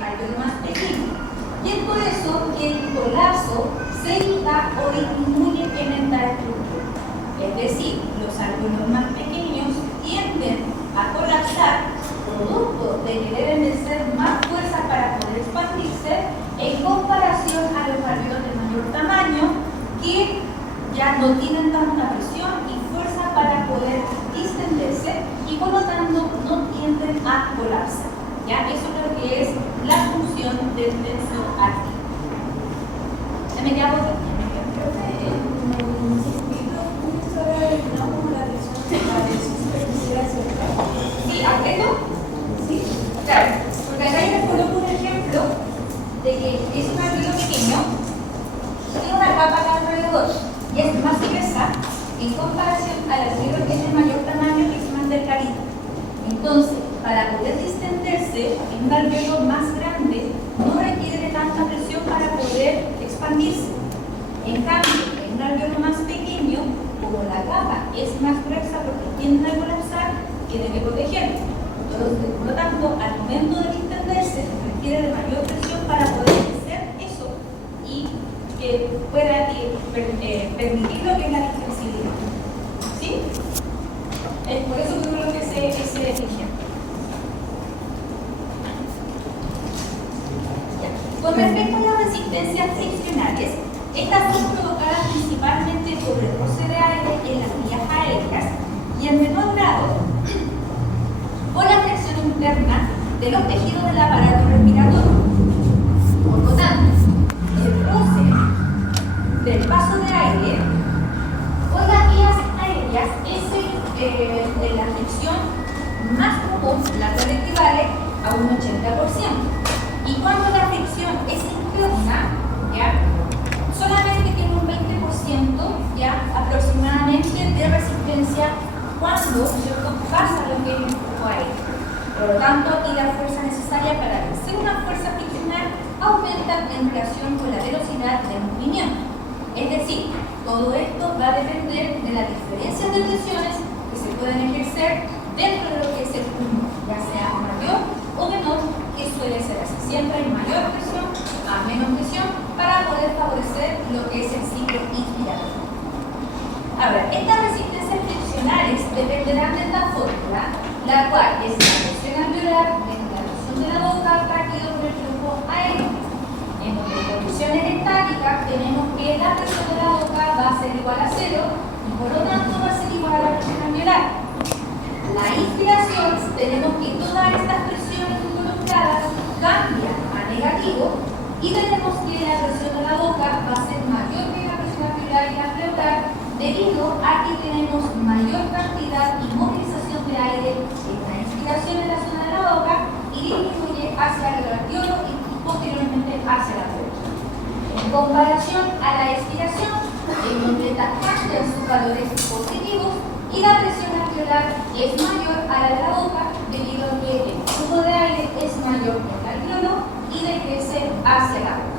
alveolo más pequeño. Y es por eso que el colapso se evita o disminuye en esta estructura. Es decir, los alveolos más pequeños tienden a colapsar producto de que deben de ser más fuerza para poder expandirse en comparación a los alveolos de mayor tamaño que ya no tienen tanta presión y fuerza para poder distenderse y por lo tanto no tienden a colapsar. ¿Ya? Eso es lo que es la función del tensor activo. ¿Se me queda por aquí? Sí, ¿aprieto? Sí, claro, porque acá yo les coloco un ejemplo de que es un alveolo pequeño, tiene una capa acá alrededor y es más gruesa en comparación al alveolo que es de mayor tamaño que es más delgadito. Entonces, para poder distenderse en un alveolo más grande, no requiere de tanta presión para poder expandirse. En cambio, en un alveolo más pequeño, como la capa es más gruesa porque tiende a colapsar, tiene que protegerlo. Entonces, por lo tanto, al momento de distenderse, requiere de mayor presión para poder hacer eso y que pueda permitir lo que es la distensibilidad. ¿Sí? Es por eso que creo que ese ejemplo. Con respecto a las resistencias friccionales, estas son provocadas principalmente por el roce de aire en las vías aéreas y en menor grado por la fricción interna de los tejidos del aparato respiratorio. Por lo tanto, el roce del paso de aire con las vías aéreas es la fricción más común, la cual equivale a un 80%. Y cuando la fricción es interna, ¿ya? Solamente tiene un 20% ya aproximadamente de resistencia cuando pasa lo que es el flujo aéreo. Por lo tanto, aquí la fuerza necesaria para vencer una fuerza friccional aumenta en relación con la velocidad de movimiento. Es decir, todo esto va a depender de las diferencias de presiones que se pueden ejercer dentro de lo que es el pulmón, ya sea mayor o menor, que suele ser así. Siempre hay mayor presión a menos presión para poder favorecer lo que es el ciclo inspiratorio. Ahora, estas resistencias friccionales dependerán de esta fórmula, la cual es la presión alveolar menos la presión de la boca partido por el flujo aéreo. En condiciones estáticas tenemos que la presión de la boca va a ser igual a 0 y por lo tanto va a ser igual a la presión alveolar. La inspiración, tenemos que todas estas presiones involucradas cambian a negativo y tenemos que la presión de la boca va a ser mayor que la presión alveolar y la pleural debido a que tenemos mayor cantidad y movilización de aire en la inspiración en la zona de la boca y disminuye hacia el alveolo y posteriormente hacia la pleural. En comparación a la expiración, en donde captan sus valores positivos y la presión alveolar es mayor a la de la boca debido a que el flujo de aire es mayor en el alveolo y decrece hacia la boca.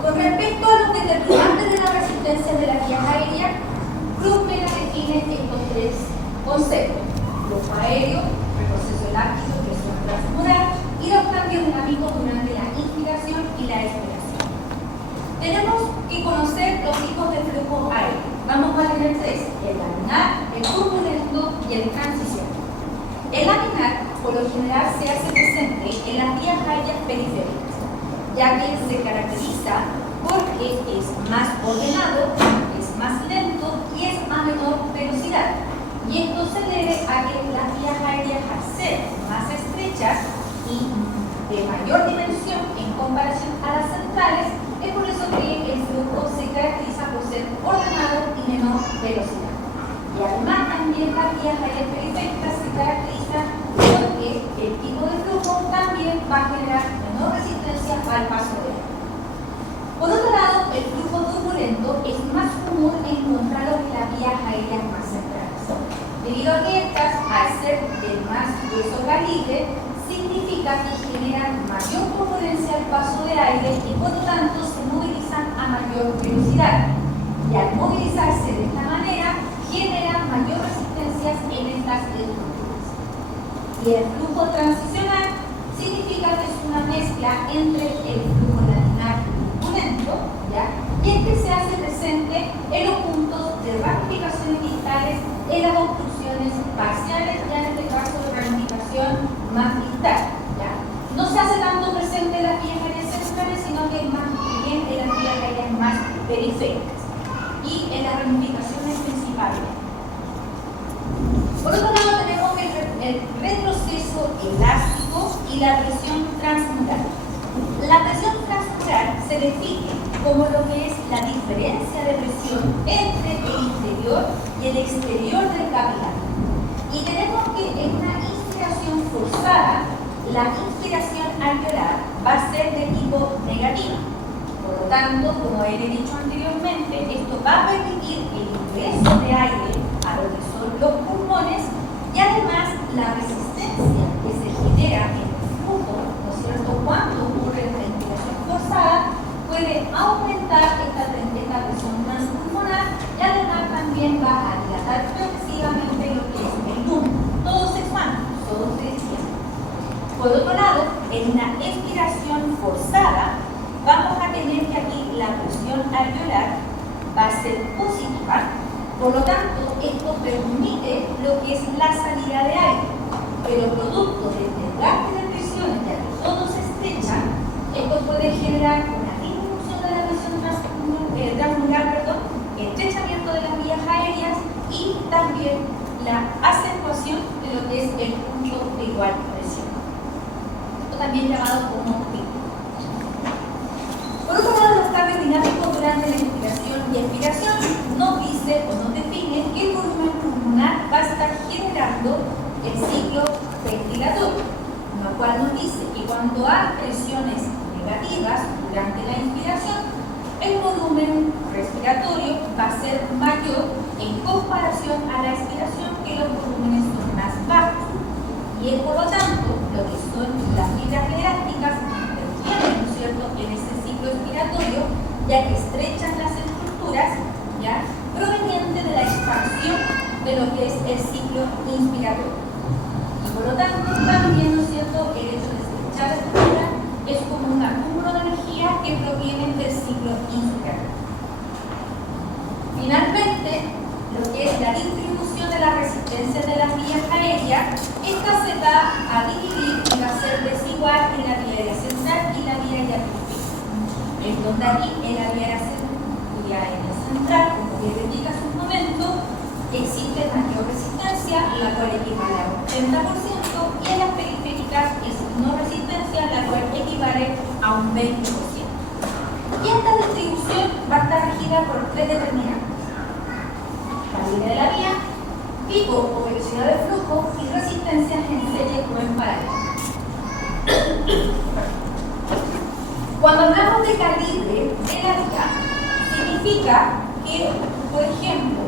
Con respecto a los determinantes de la resistencia de las vías aéreas, Krugman define estos tres conceptos: flujo aéreo, retroceso elástico, presión transmural y los cambios dinámicos durante la inspiración y la expiración. Tenemos que conocer los tipos de flujo aéreo. Vamos a tener tres: el laminar, el turbulento y el transicional. El laminar, por lo general, se hace presente en las vías aéreas periféricas, ya que se caracteriza porque es más ordenado, es más lento y es a menor velocidad. Y esto se debe a que las vías aéreas, al ser más estrechas y de mayor dimensión en comparación a las centrales, es por eso que el flujo se caracteriza por ser ordenado y menor velocidad. Y además también las vías aéreas periféricas se caracterizan porque el tipo de flujo también va a generar menor resistencia al paso de aire. Por otro lado, el flujo turbulento es más común encontrarlo en las vías aéreas más centrales, debido a que estas, al ser de más grueso calibre, significa que generan mayor turbulencia al paso de aire y por lo tanto se movilizan a mayor velocidad. Y al movilizarse de esta manera, generan Y el flujo transicional significa que es una mezcla entre el flujo laminar y turbulento, ¿ya? Y es que se hace presente en los puntos de ramificaciones distales en las obstrucciones parciales, ya en este caso de ramificación más distal, ¿ya? No se hace tanto presente en las vías aéreas centrales, sino que es más bien en las vías aéreas más periféricas y en las ramificaciones principales. Por otro lado tenemos el retroceso elástico y la presión transmural. La presión transmural se define como lo que es la diferencia de presión entre el interior y el exterior del capilar. Y tenemos que en una inspiración forzada, la inspiración alveolar va a ser de tipo negativa. Por lo tanto, como he dicho anteriormente, esto va a permitir el ingreso de aire a lo que son los pulmones y además la resistencia que se genera en el flujo, ¿no es cierto?, cuando ocurre la inspiración forzada, puede aumentar esta presión transpulmonar y además también va a dilatar progresivamente lo que es el lumen. Todo se expande, todo se extiende. Por otro lado, en una expiración forzada, vamos a tener que aquí la presión alveolar va a ser positiva. Por lo tanto, esto permite lo que es la salida de aire, pero producto del desgaste de presiones, ya que todo se estrecha, esto puede generar una disminución de la presión transmural, estrechamiento de las vías aéreas y también la acentuación de lo que es el punto de igual presión. Esto también llamado como pico. Por otro lado, los cambios dinámicos durante la inspiración y expiración nos dice o nos define que el volumen pulmonar va a estar generando el ciclo ventilatorio, lo cual nos dice que cuando hay presiones negativas durante la inspiración, el volumen respiratorio va a ser mayor en comparación a la expiración, que los volúmenes son más bajos. Y es por lo tanto lo que son las fibras elásticas intervienen, ¿no es cierto?, en este ciclo expiratorio, ya que estrechan las estructuras, ¿ya?, proveniente de la expansión de lo que es el ciclo inspiratorio. Y por lo tanto también, ¿no es cierto?, el hecho de estrechar la estructura es como un acúmulo de energía que proviene del ciclo inspiratorio. Finalmente, lo que es la distribución de la resistencia de las vías aéreas, esta se va a dividir y va a ser desigual en la vía aérea central y la vía aérea periférica. En donde aquí en la vía aérea central, como bien indica hace un momento, existe mayor resistencia, la cual equivale a un 80%, y en las periféricas es no resistencia, la cual equivale a un 20%. Y esta distribución va a estar regida por tres determinantes: la línea de la vía, pico o velocidad de flujo y resistencias en serie o en paralelo. Cuando hablamos de calibre de la vía, significa que, por ejemplo,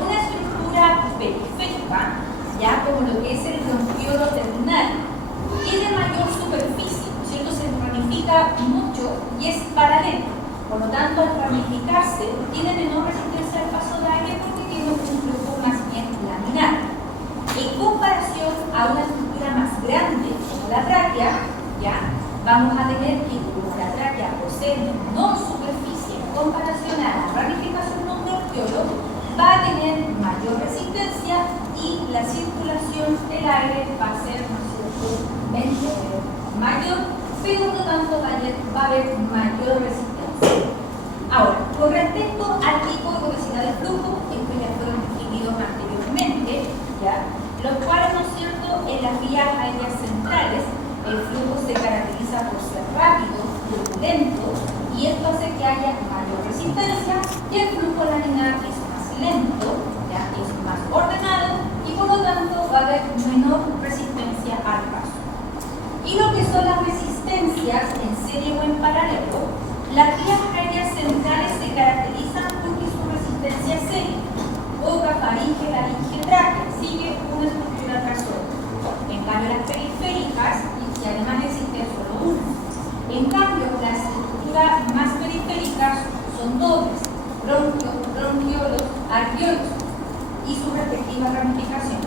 una estructura periférica, ya como lo que es el bronquiolo terminal, tiene mayor superficie, ¿no es cierto?, se ramifica mucho y es paralelo. Por lo tanto, al ramificarse, tiene menor resistencia al paso de aire porque tiene un flujo más bien laminar. En comparación a una estructura más grande como la tráquea, ya vamos a tener que, como la tráquea posee menor superficie en comparación a la ramificación de un bronquiolo, va a tener mayor resistencia y la circulación del aire va a ser, ¿no es cierto?, mayor, pero por lo tanto va a haber mayor resistencia. Ahora, con respecto al tipo de velocidad de flujo, estos ya fueron definidos anteriormente, ¿ya?, los cuales, ¿no es cierto?, en las vías aéreas centrales el flujo se caracteriza por ser rápido, turbulento, y esto hace que haya mayor resistencia, y el flujo laminar es más lento, ya es más ordenado, y por lo tanto va a haber menor resistencia al paso. Y lo que son las resistencias en serie o en paralelo, las vías aéreas centrales se caracterizan porque su resistencia es serie: boca, faringe, laringe, tráquea, sigue una estructura tras otra. En cambio, las periféricas, y además existe solo una. En cambio, las estructuras más periféricas son dobles: bronquios, bronquiolos, alveolos y su respectiva ramificación.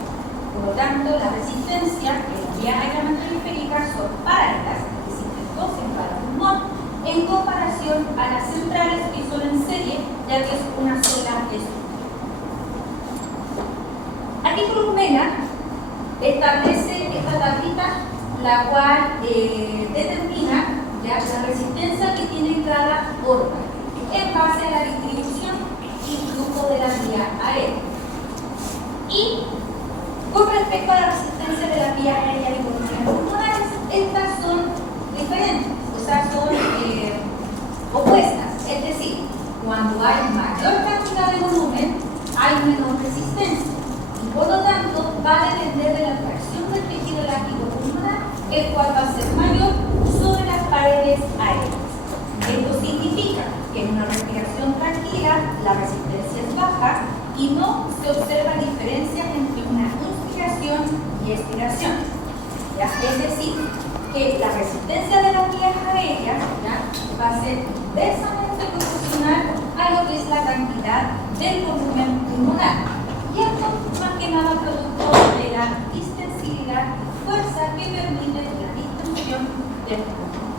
Por lo tanto, la resistencia en la vía aérea periférica son paralelas, existen dos en cada pulmón, en comparación a las centrales que son en serie, ya que es una sola estructura. Aquí Columela establece esta tablita, la cual determina ya la resistencia que tiene cada órgano en base a la distribución y flujo de la vía aérea. Y con respecto a la resistencia de la vía aérea y volúmenes pulmonares, estas son diferentes, o sea, son opuestas. Es decir, cuando hay mayor cantidad de volumen, hay menor resistencia. Y por lo tanto, va a depender de la fracción del tejido elástico pulmonar, el cual va a ser mayor sobre las paredes aéreas. Esto significa que en una respiración tranquila, la resistencia es baja y no se observan diferencias entre una inspiración y expiración. ¿Ya? Es decir, que la resistencia de las vías aéreas va a ser inversamente proporcional a lo que es la cantidad del volumen pulmonar. Y esto más que nada producto de la distensibilidad y fuerza que permite la distensión del pulmón.